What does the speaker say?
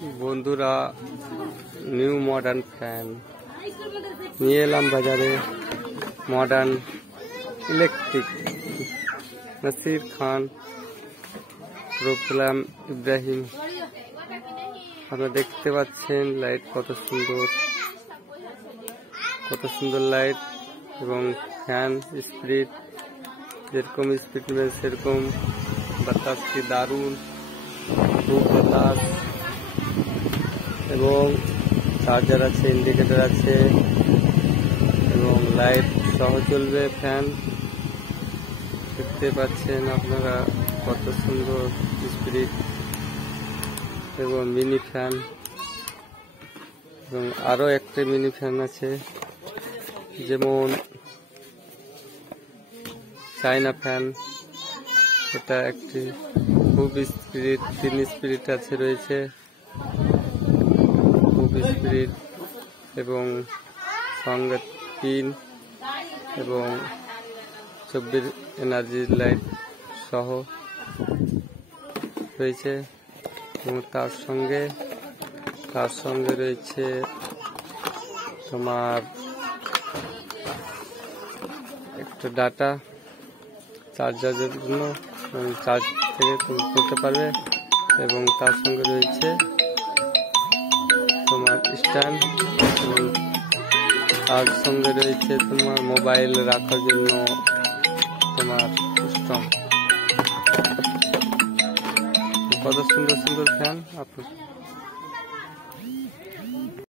বন্ধুরা, new modern fan নিয়ে এলাম বাজারে। মডার্ন ইলেকট্রিক, নাসির খান, রফুলাম ইব্রাহিম। আপনারা দেখতে পাচ্ছেন লাইট কত সুন্দর লাইট, এবং ফ্যান স্পিড, যেরকম স্পিড নেবে সেরকম বাতাস কি দারুণ, খুব বাতাস। এবং চার্জার আছে, ইন্ডিকেটর আছে, এবং লাইট সহ চলবে ফ্যান। দেখতে পাচ্ছেন আপনারা কত সুন্দর স্পিড, এবং মিনি ফ্যান, এবং আরো একটা মিনি ফ্যান আছে, যেমন চায়না ফ্যান। এটা একটি খুব স্পিড, 3 স্পিড আছে রয়েছে, খুব স্পিড, এবং সঙ্গে পিন এবং 24 এনার্জি লাইট সহ রয়েছে। এবং তার সঙ্গে রয়েছে তোমার একটা ডাটা চার্জারের জন্য, চার্জ থেকে করতে পারবে। এবং তার সঙ্গে রয়েছে তোমার স্ট্যান্ড, এবং তার সঙ্গে রয়েছে তোমার মোবাইল রাখার জন্য তোমার স্ট্যান্ড। কত সুন্দর ফ্যান আপনার।